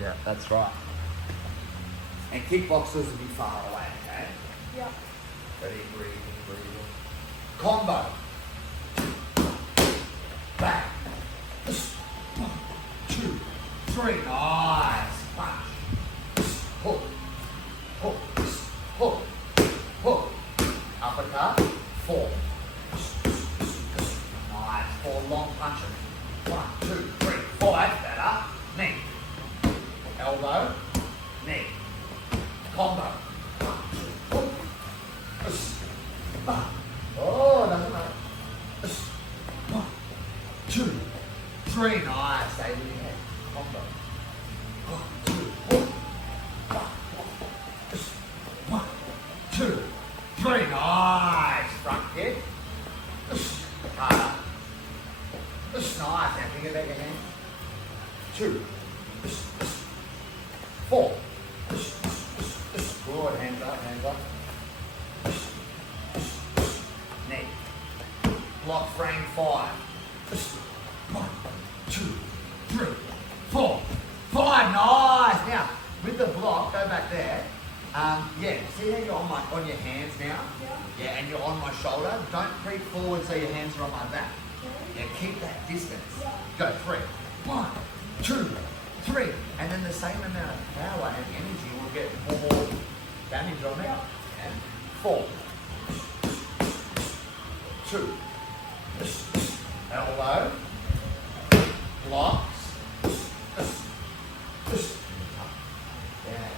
Yeah, that's right. And kickboxers will be far away, okay? Yeah. Ready, breathing. Combo. Back. 1, 2, 3. Nice. Punch. Hook. Hook. Hook. Hook. Uppercut. 4. Nice. 4 long punches. 1, 2, 3, 4. That's better. Knee. Elbow. Knee. Combo. 1, 2, hook. Oh, doesn't matter. 1, 2, 3. Nice. Stay with your head. Combo. 1, 2, hook. 1, 2, 3. Nice. Front kick. Harder. Nice. Now think about your hand. 2. 4. Good. Hands up. Hands up. Knee. Block frame 5. 1, 2, 3, 4, 5. Nice. Now with the block, go back there. Yeah. See how you're on your hands now? Yeah. Yeah, and you're on my shoulder. Don't creep forward so your hands are on my back. Yeah, keep that distance. Yeah. Go 3. 1, 2, 3, and then the same amount of power and energy will get more damage on it. And 4. 2. Elbow. Blocks. Yeah.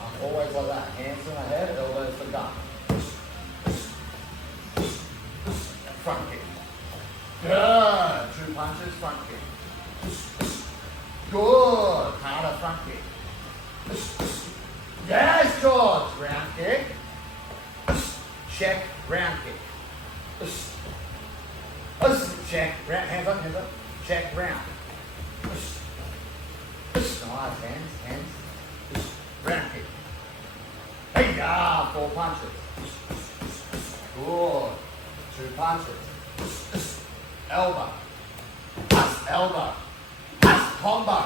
I'm always like that. Hands to my head, elbows to gut. Front kick. Good. 2 punches, front kick. Good. Harder front kick. Yes, George. Round kick. Check. Round kick. Check. Round. Hands up. Hands up. Check. Round. Nice. Hands. Round kick. Hey, yeah. 4 punches. Good. 2 punches. Elbow. Pass. Elbow. Pass. Combo.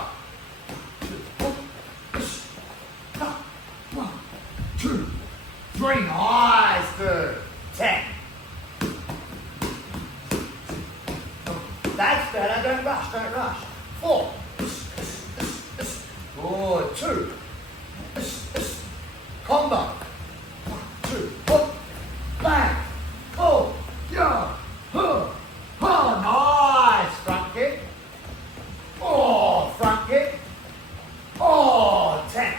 1, 2, 3. Nice, dude. 10. That's better. Don't rush. Don't rush. 4. Good. 2. Combo. 1, 2. Hook. Bang. Oh. Yeah. Huh. Oh, nice. Front kick. Oh, front kick. Oh, 10.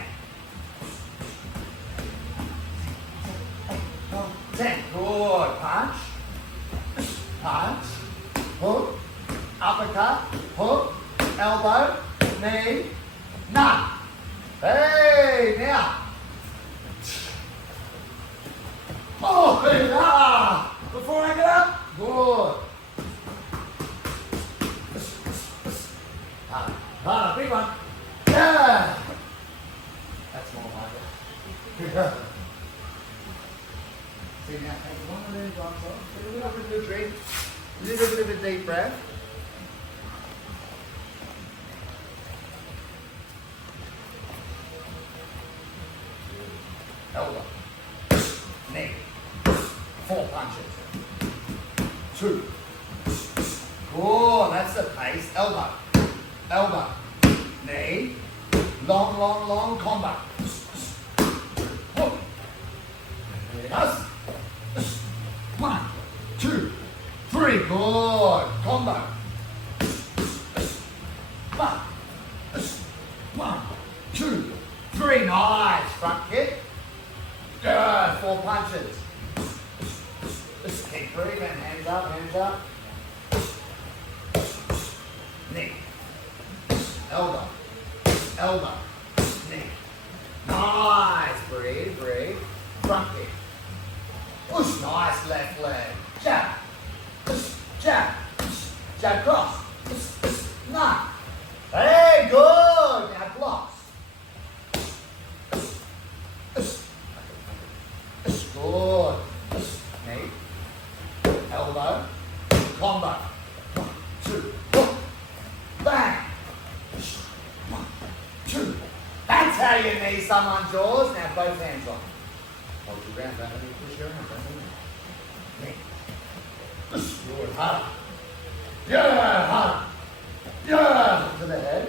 10. Good. Punch. Punch. Hook. Uppercut. Hook. Elbow. Knee. None. Hey, now. Oh, yeah. Before I get up. Good. Harder. Big one. Yeah. That's more like it. See now, take one of those arms off. A little bit of a drink. A little bit of a deep breath. Elbow. Knee. 4 punches. 2. Good. That's the pace. Elbow. Elbow. Knee. Long combo. Hook. Yes. 1, 2, 3. Good. Combo. 1, 2, 3. Nice. Front kick. Good. 4 punches. Just keep breathing. Hands up. Hands up. Knee. Elbow. Elbow. Knee. Nice. Breathe. Breathe. Front kick. Push. Nice left leg. Jab. Jab. Jab cross. None. Hey, good. Now blocks. Good. Knee. Elbow. Combo. 1, 2. Hook. someone's jaws. Now both hands on. Hold your ground. Don't let me push your arm. Don't let me. Good. Harder. Yeah, harder. Yeah. To the head.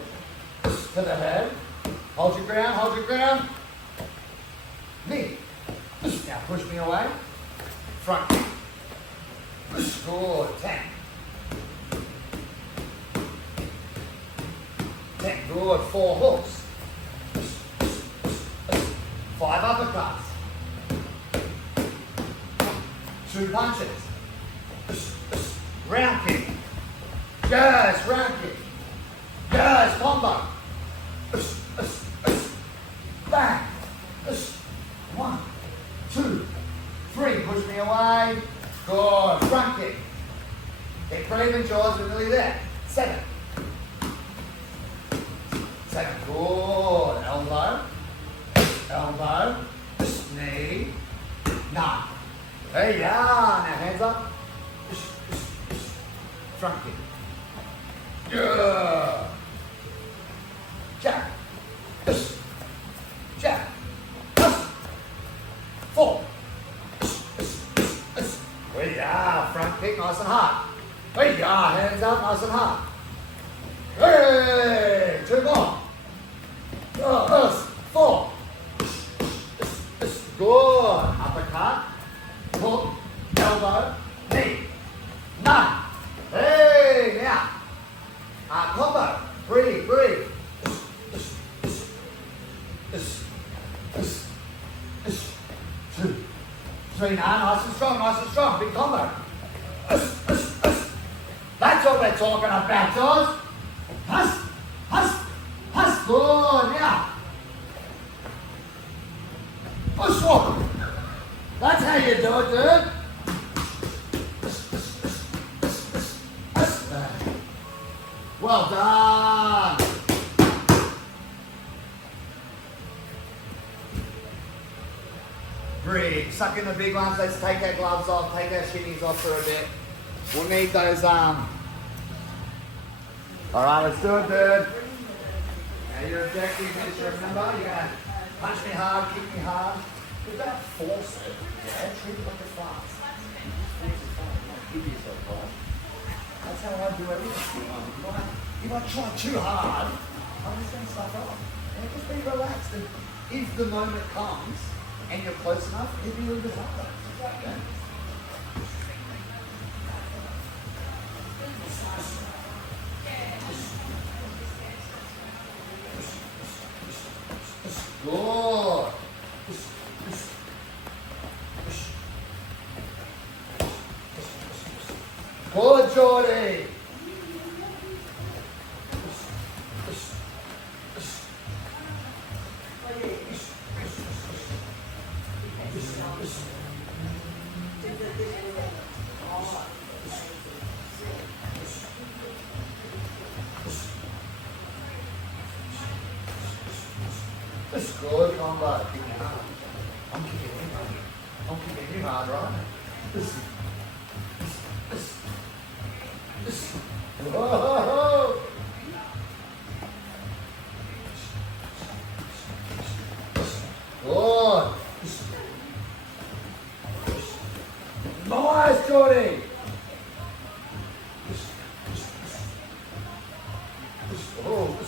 To the head. Hold your ground. Hold your ground. Knee. Now push me away. Front. Good. 10. 10. Good. 4 hooks. 5 uppercuts. 2 punches. Round kick. Yes, round kick. Yes, combo. Bang. 1, 2, 3. Push me away. Good. Front kick. Keep breathing, jaws. We're nearly there. 7. 7. Good. Elbow. Elbow. Knee. 9. Hey, yeah. Now hands up. Front kick. Yeah. Jab. Jab. 4. Hey, yeah. Front kick, nice and hard. Hey, yeah. Hands up, nice and hard. Hey, 2 more. 4. Good. Uppercut. Hook. Elbow. Knee. 9. Hey, now. Combo. Breathe, breathe. 2, 3. Now, nice and strong, nice and strong. Big combo. That's what we're talking about, George. Huss, huss, huss. Good, now. Bushwalk. That's how you do it, dude. Well done. Breathe. Suck in the big ones. Let's take our gloves off, take our shimmies off for a bit. We'll need those Alright, let's do it, dude. Now your objective is to remember, you're gonna punch me hard, kick me hard. You don't force it. Yeah, treat it like a fast. Give yourself time. That's how I do everything. If I try too hard, I'm just going to stuff up. And just be relaxed. And if the moment comes and you're close enough, it'll be a little bit harder. Okay? Good. Good, Geordie. That's good, combo. Kick me hard. I'm kicking you hard. I'm kicking you hard, right? Listen. Whoa! Good. Nice, Geordie. Oh.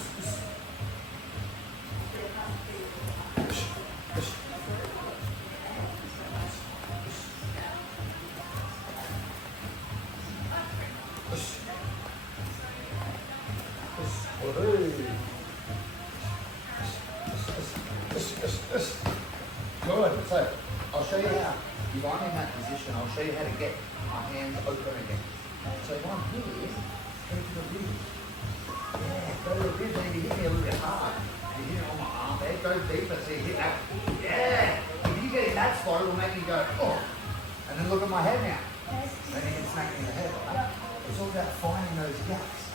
Good. So, I'll show you how. If I'm in that position, I'll show you how to get my hands open again. So if I'm here, go to the rib. Yeah, go to the rib, then you hit me a little bit hard. You hit it on my arm there, go deeper so you hit that. Yeah! If you get in that spot, it will make me go, oh! And then look at my head now. Then you can smack me in the head, right? It's all about finding those gaps.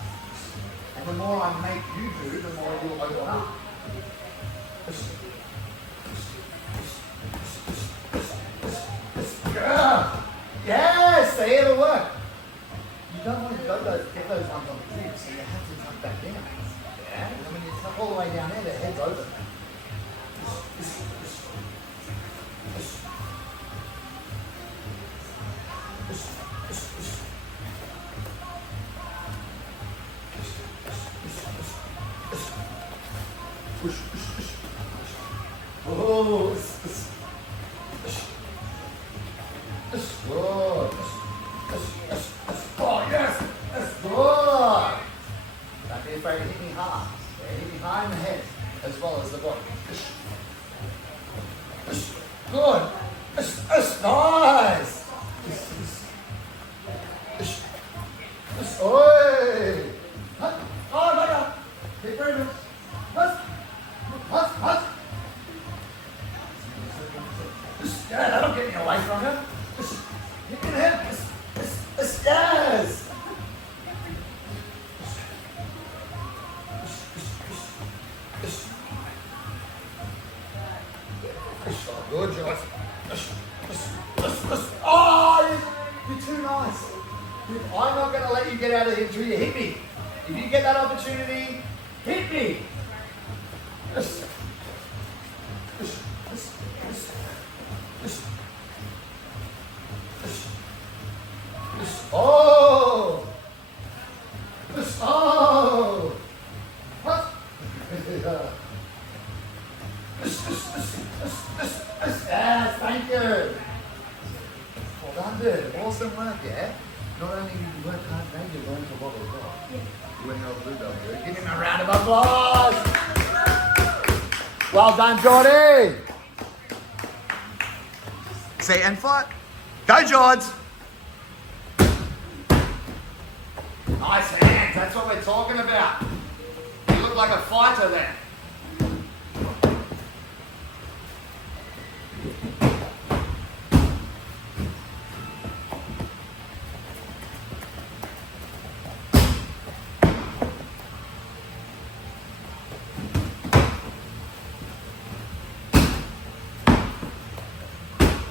And the more I make you do, the more you'll open up. Yes, see, it'll work. You don't want to get those ones on the ribs, so you have to tuck back down. Yeah? And when you tuck all the way down there, the head's open. Oh, good. Oh, yes, that's good. Don't be afraid to hit me hard. Yeah, hit me hard in the head as well as the body. Good. That's nice. Oi. Oh, no, no. Keep moving. Hus. Yeah, that'll get me away from him. You can hit this. Yes. Good, Josh. Oh, you're too nice. I'm not going to let you get out of here until you hit me. If you get that opportunity, hit me. Oh! Oh! What? Yes, thank you. Well done, dude. Awesome work, yeah? Not only did you work hard, now you learned a lot as well. You went out blue belt, dude. Give him a round of applause. Well done, Geordie. See, and fight. Go, George. Nice hands. That's what we're talking about. You look like a fighter then.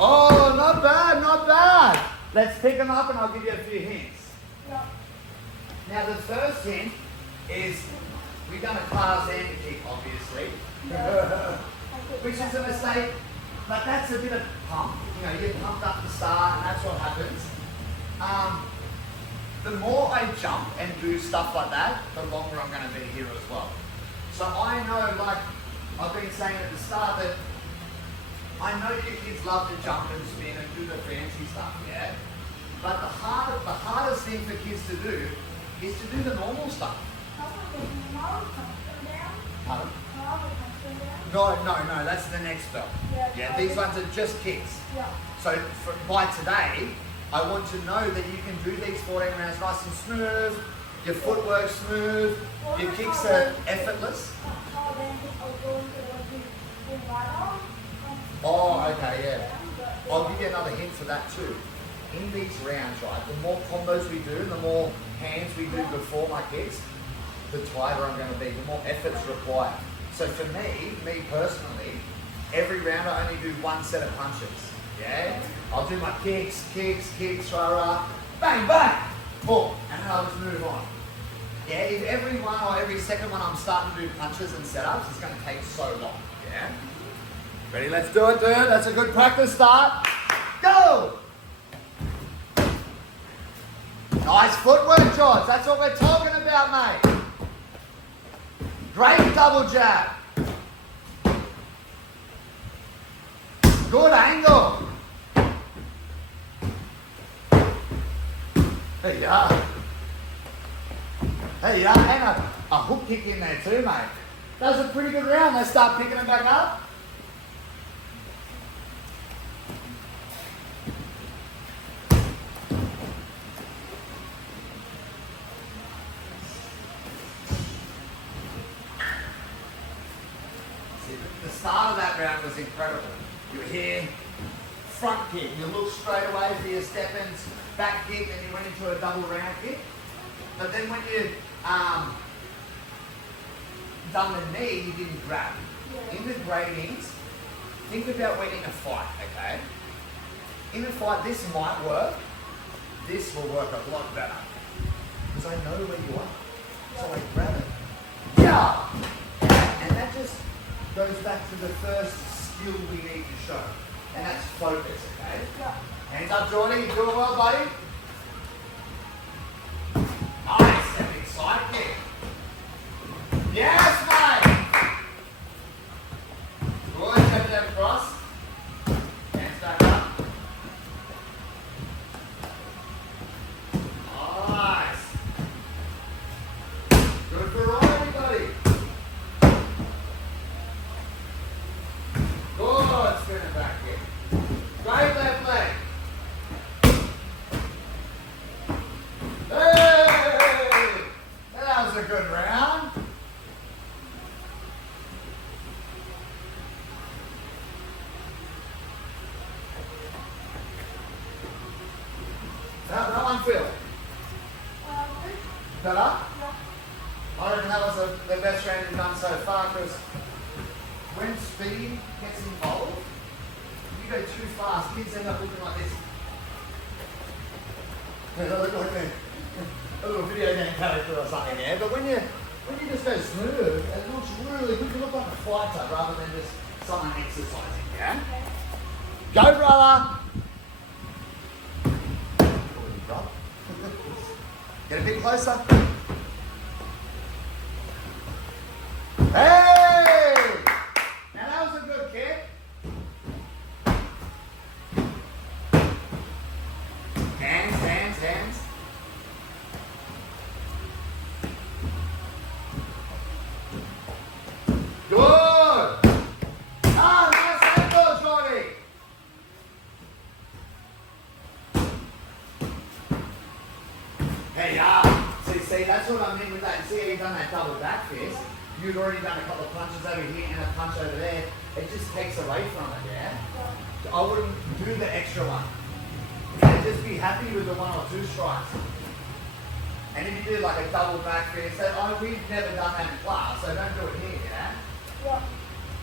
Oh, not bad, not bad. Let's pick them up and I'll give you a few hints. Yeah. Now the first hint is we've done a class hand kick, obviously, which is a mistake, but that's a bit of pump. You know, you get pumped up to start and that's what happens. The more I jump and do stuff like that, the longer I'm going to be here as well. So I know, like I've been saying at the start, that I know your kids love to jump and spin and do the fancy stuff, yeah? But the hardest thing for kids to do is to do the normal stuff. Pardon? No, that's the next belt. Yeah, these ones are just kicks. So by today, I want to know that you can do these 14 rounds nice and smooth, your footwork smooth, your kicks are effortless. Oh, okay, yeah. I'll give you another hint for that too. In these rounds, right, the more combos we do, the more hands we do before my kicks, the tighter I'm going to be, the more effort's required. So for me personally, every round I only do one set of punches, yeah? I'll do my kicks, rah, bang, bang, boom, and then I'll just move on. Yeah, if every one or every second one I'm starting to do punches and setups, it's going to take so long, yeah? Ready, let's do it, dude. That's a good practice start. Go! Nice footwork, George. That's what we're talking about, mate. Great double jab. Good angle. There you are. There you are. And a hook kick in there too, mate. That was a pretty good round. Let's start picking them back up. The start of that round was incredible. You were here, front kick, you looked straight away for your step-ins, back kick, and you went into a double round kick. But then when you done the knee, you didn't grab. In the gradings, think about when in a fight, okay? In a fight, this might work. This will work a lot better. Because I know where you are. So I grab it. Yeah! And that just goes back to the first skill we need to show. And that's focus, okay? Yeah. Hands up, Geordie. You doing well, buddy? Nice. That big side kick. Yes, mate. Good. Step it across. Hands back up. Nice. Good variety, buddy. Good. Spin it back here. Great left leg. Hey! That was a good round. How that one feel? Better? Yeah. I reckon that was the best round you've done so far, because when speed gets involved, if you go too fast, kids end up looking like this. They look like a little video game character or something there, but when you just go smooth, it looks really good. You look like a fighter rather than just someone exercising, yeah? Okay. Go, brother! Get a bit closer. Hey! Now that was a good kick. Hands, hands, hands. Good. Ah, nice ankle, Geordie. Hey, see, that's what I mean with that. See how you've done that double back fist? You'd already done a couple of punches over here and a punch over there. It just takes away from it, yeah? So I wouldn't do the extra one. Yeah, just be happy with the 1 or 2 strikes. And if you do like a double back fist, we've never done that in class, so don't do it here, yeah? Yeah.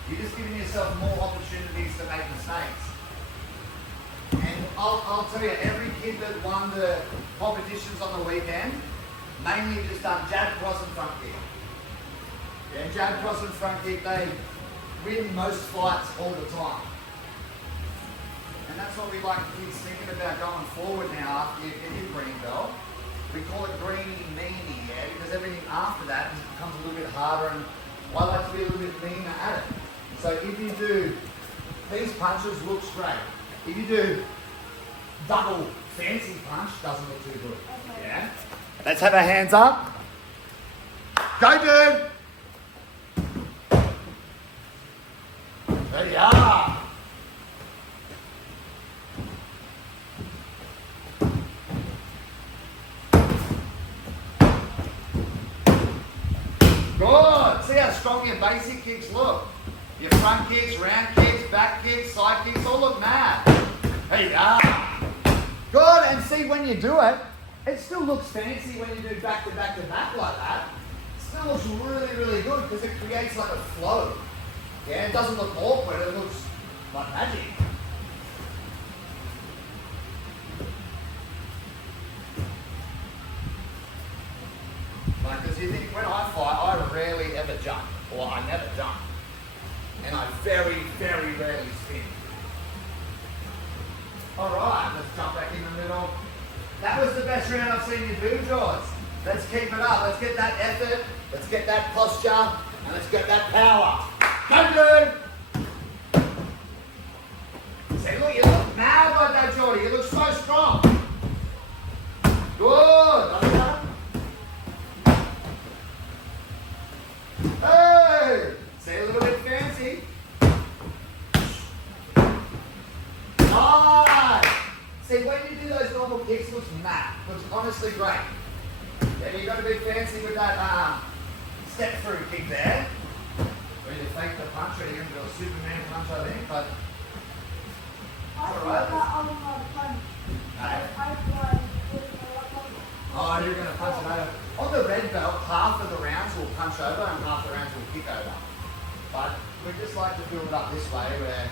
You're just giving yourself more opportunities to make mistakes. And I'll tell you, every kid that won the competitions on the weekend, mainly just done jab, cross and front kick. Yeah, jab, cross and front kick, they win most fights all the time. And that's what we like kids thinking about going forward now after you get your green belt. We call it greeny meany, yeah, because everything after that becomes a little bit harder, and I like to be a little bit meaner at it. So if you do, these punches looks great. If you do double fancy punch, doesn't look too good. Okay. Yeah? Let's have our hands up. Go, dude! There you are. Good. See how strong your basic kicks look. Your front kicks, round kicks, back kicks, side kicks, all look mad. There you are. Good. And see, when you do it, it still looks fancy when you do back to back to back like that. It still looks really, really good because it creates like a flow. Yeah, it doesn't look awkward, it looks like magic. Like, because you think, when I fight, I rarely ever jump, or I never jump. And I very, very rarely spin. Alright, let's jump back in the middle. That was the best round I've seen you do, George. Let's keep it up. Let's get that effort, let's get that posture, and let's get that power. Go, dude! See, look, you look mad like that, Geordie. You look so strong. Good. Hey! See, a little bit fancy. Nice! See, when you do those normal kicks, it looks mad. Looks honestly great. Yeah, you've got to be fancy with that step through kick there. Where you fake the punch, or you're going to do a Superman punch, I think, but alright. Oh, you're going to punch it over. On the red belt, half of the rounds will punch over and half the rounds will kick over. But we just like to build it up this way where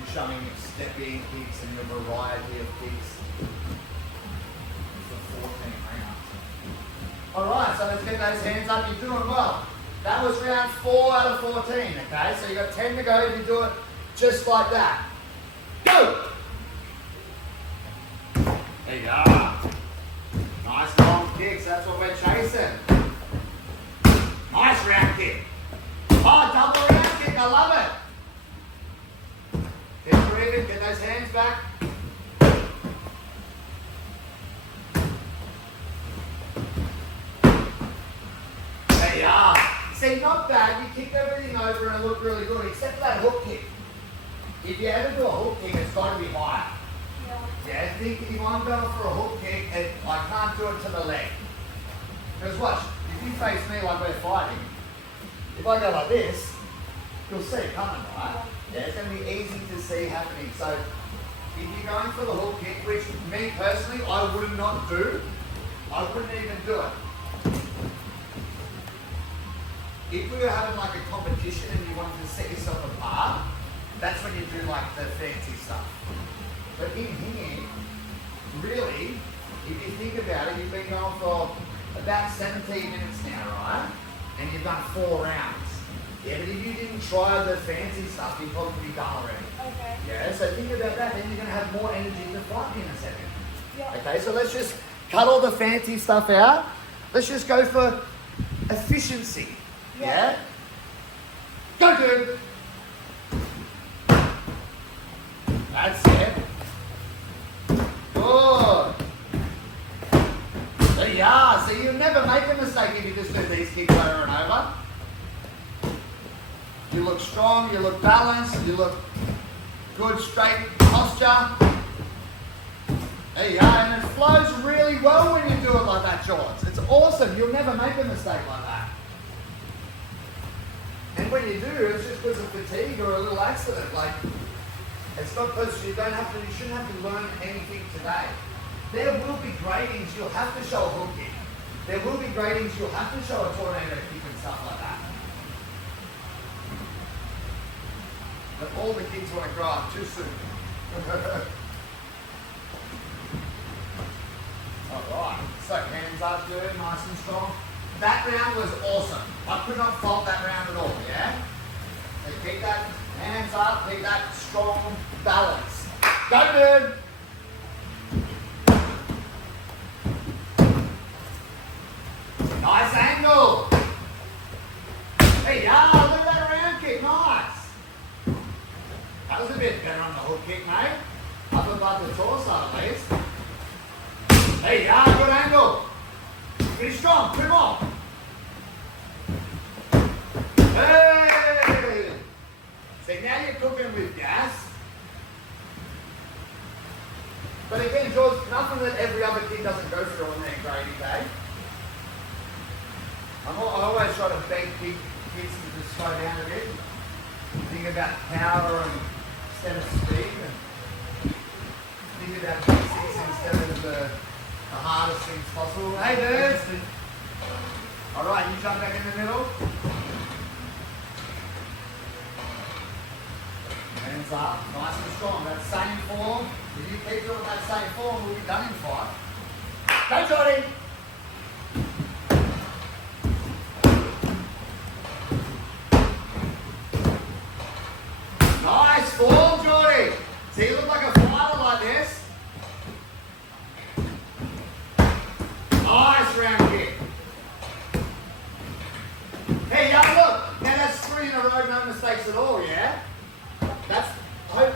you're showing your stepping kicks and your variety of kicks for 14 rounds. Alright, so let's get those hands up. You're doing well. That was round 4 out of 14, okay? So you got 10 to go if you do it just like that. Go! There you are. Nice long kicks, that's what we're chasing. Nice round kick. Oh, double round kick, I love it. Keep breathing, get those hands back. There you are. See, not bad, you kicked everything over and it looked really good, except for that hook kick. If you ever do a hook kick, it's got to be higher. Yeah, think if I'm going for a hook kick, I can't do it to the leg. Because watch, if you face me like we're fighting, if I go like this, you'll see it coming, right? Yeah, it's going to be easy to see happening. So if you're going for the hook kick, which me personally, I would not do, I wouldn't even do it. If we were having like a competition and you wanted to set yourself apart, that's when you do like the fancy stuff. But in here, really, if you think about it, you've been going for about 17 minutes now, right? And you've done 4 rounds. Yeah, but if you didn't try the fancy stuff, you'd probably be done already. Okay. Yeah, so think about that, then you're going to have more energy to fight in a second. Yeah. Okay, so let's just cut all the fancy stuff out. Let's just go for efficiency. Yeah? Go, dude! That's it. Good. There you are. So you never make a mistake if you just do these kicks over and over. You look strong, you look balanced, you look good straight posture. There you are. And it flows really well when you do it like that, George. It's awesome. You'll never make a mistake like that. And when you do, it's just because of fatigue or a little accident. Like, it's not because you shouldn't have to learn anything today. There will be gradings you'll have to show a hook kick. There will be gradings you'll have to show a tornado kick and stuff like that. But all the kids want to grow up too soon. Alright, so hands up, good, nice and strong. That round was awesome. I could not fault that round at all, yeah? So keep that hands up, keep that strong balance. Go, dude! Nice angle. Hey, yeah, look at that round kick, nice. That was a bit better on the hook kick, mate. Up above the torso at least. Hey, yeah, good angle. Pretty strong, 2 more. Hey! See, now you're cooking with gas. But again, George, nothing that every other kid doesn't go through on their grading day. I always try to beg kids to just slow down a bit. Think about power instead of speed. And think about basics instead of the hardest things possible. Hey, dudes! Alright, you jump back in the middle. Hands up, nice and strong. That same form. If you keep doing that same form, we'll be done in 5. Go, Geordie! Nice form, Geordie! See, you look like a fighter like this. Nice round kick. Hey, yeah, look. Now that's 3 in a row, no mistakes at all, yeah?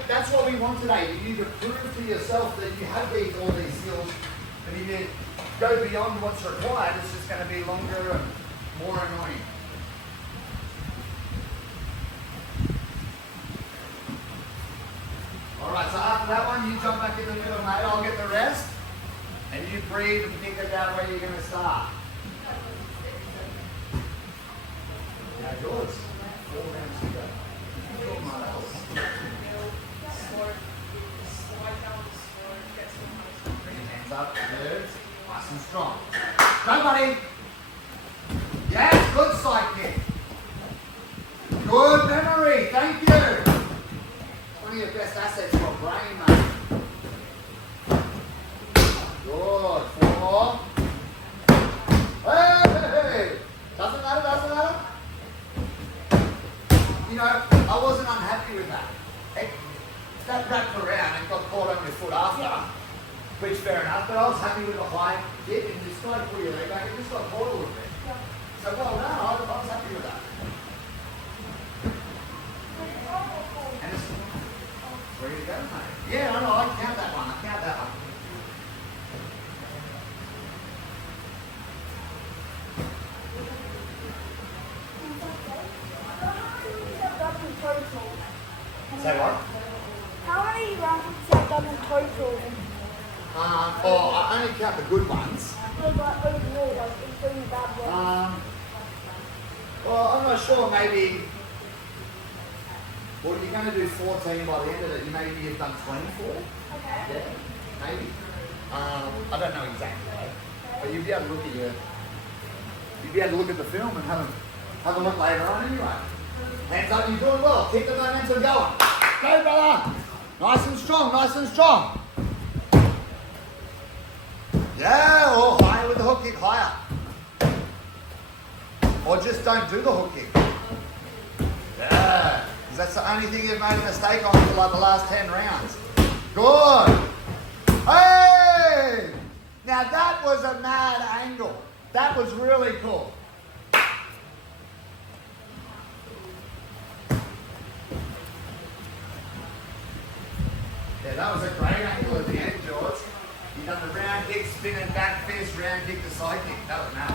That's what we want today. You need to prove to yourself that you have all these skills. And if you go beyond what's required, it's just going to be longer and more annoying. Alright, so after that one, you jump back in the middle, mate. I'll get the rest. And you breathe and think about where you're going to start. Now yours. 4 rounds to go. Bring your hands up, good. Nice and strong. Go, buddy. Yes, good side kick. Good memory, thank you. One of your best assets, your brain, mate. Good, 4 more. Hey! Doesn't matter, doesn't matter. wrapped around and got caught on your foot after, which fair enough, but I was happy with the high kick and you tried to pull your leg back and just got caught a little bit. So well done, I was happy with that. And it's ready to go, mate. Yeah, I know, I count that one, Say what? How many rounds have you done in total? I only count the good ones. No, but overall, like including the bad ones. Well, I'm not sure, maybe. Well, you're going to do 14 by the end of it. Maybe you've done 24. Okay. Yeah, maybe. I don't know exactly, but you'll be able to look at the film and have a look later on anyway. Hands up, you're doing well. Keep the momentum going. Go, brother. Nice and strong, nice and strong. Yeah, or higher with the hook kick, higher. Or just don't do the hook kick. Yeah, because that's the only thing you've made a mistake on for like the last 10 rounds. Good. Hey! Now that was a mad angle. That was really cool. Yeah, that was a great angle at the end, George. You done the round kick, spinning back fist, round kick to side kick. That was mad.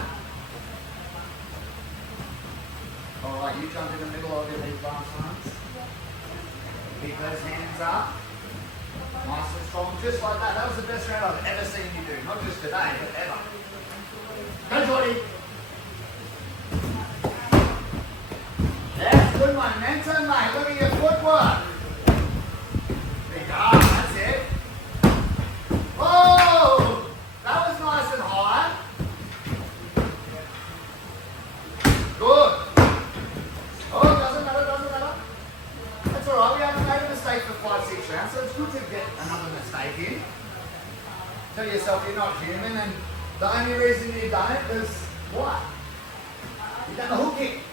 All right, you jump in the middle of these last ones. Keep those hands up. Nice and strong, just like that. That was the best round I've ever seen you do. Not just today, but ever. Go, Geordie. That's good momentum, mate. Look at your footwork. That's it. Oh, that was nice and high. Good. Oh, doesn't matter. That's all right. We haven't made a mistake for 5-6 rounds, so it's good to get another mistake in. Tell yourself you're not human, and the only reason you've done it is what? You've done the hook kick.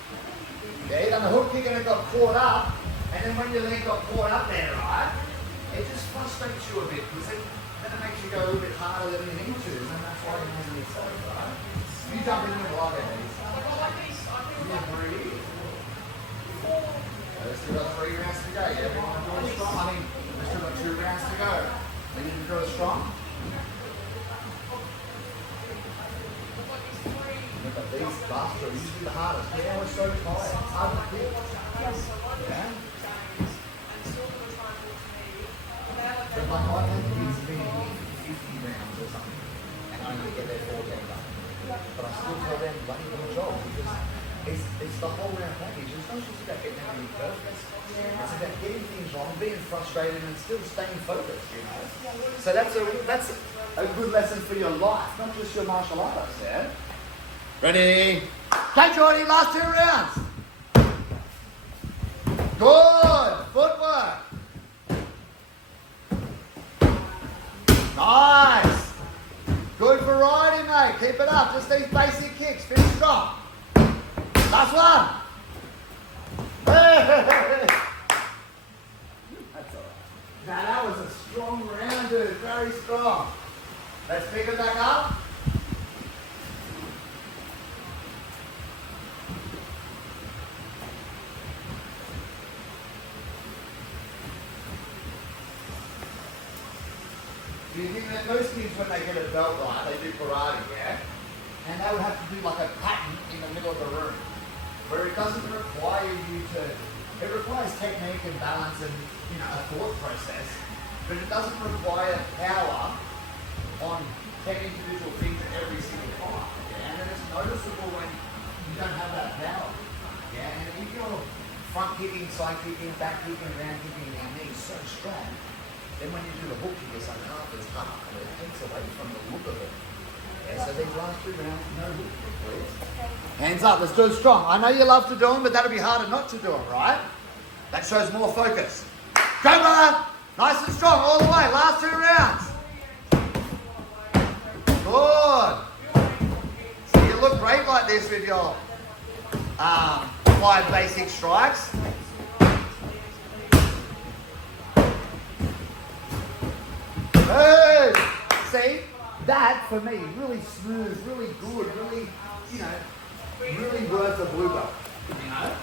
Yeah, you've done the hook kick and it got caught up, and then when your leg got caught up there, right? It just frustrates you a bit because then it makes you go a little bit harder than you need to, and that's why you're making a mistake, right? You jump in the block at these. You breathe. We've still got 3 rounds to go. Yeah, we want to do it strong. I mean, we've still got 2 rounds to go. We need to do it strong. But these busts are usually the hardest. Yeah, we're so tired. It's hard to kick. Yeah. But like I think it's been 50 rounds or something, and I only get their 14 done. But I still tell them, bloody good job, because it's the whole round package. It's not just about getting everything perfect. It's about getting things wrong, being frustrated, and still staying focused, you know. So that's a good lesson for your life, not just your martial arts, yeah? Ready? Okay, Geordie, last 2 rounds. Good. Footwork. Nice. Good variety, mate. Keep it up. Just these basic kicks. Finish strong. Last one. Hey. That's all right. Now that was a strong round, dude. Very strong. Let's pick it back up. Do you think that most kids, when they get a belt, right, they do karate, yeah? And they would have to do like a pattern in the middle of the room, where it doesn't require you to, it requires technique and balance and, you know, a thought process, but it doesn't require power on 10 individual things at every single time, yeah? And then it's noticeable when you don't have that power, yeah? And if you're front kicking, side kicking, back kicking, round kicking, and knees so strong, then when you do the hook kick, it's like half as hard, and it takes away from the look of it. Yeah, so these last 2 rounds, no hook kick, please. Hands up, let's do it strong. I know you love to do them, but that'll be harder not to do them, right? That shows more focus. Go, brother! Nice and strong, all the way, last 2 rounds. Good. So you look great like this with your 5 basic strikes. see, that for me, really smooth, really good, really, you know, really worth a blue belt. You know?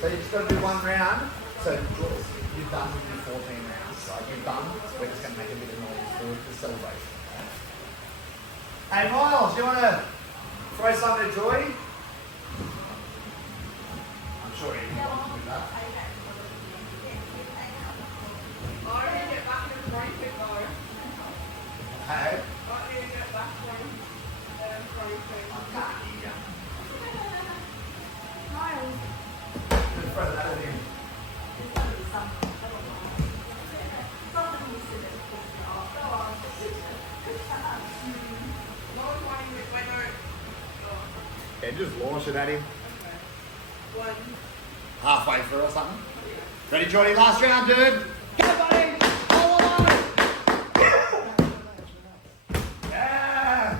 So you just got to do one round. So you've done with your 14 rounds, right? You've done. We're just going to make a bit of noise for the celebration. Hey Miles, you want to throw something to Geordie? I'm sure he wants to do that. Hey? I can't hear you. Just throw that in. Yeah, just launch it at him. Halfway through or something. Ready, Geordie? Last round, dude. Go, buddy. All alone. Yeah.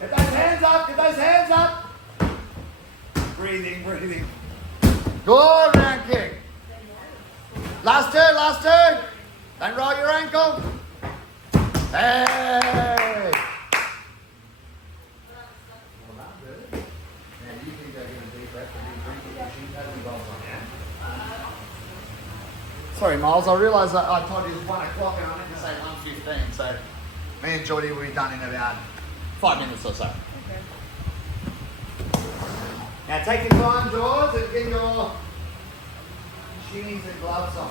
Get those hands up. Get those hands up. Breathing, breathing. Good round kick. Last two, last two. Don't roll your ankle. Hey. Sorry, Miles, I realised that I told you it was 1 o'clock and I meant to say 1:15, so me and Geordie will be done in about 5 minutes or so. Okay. Now take your time, George, and get your shinies and gloves on.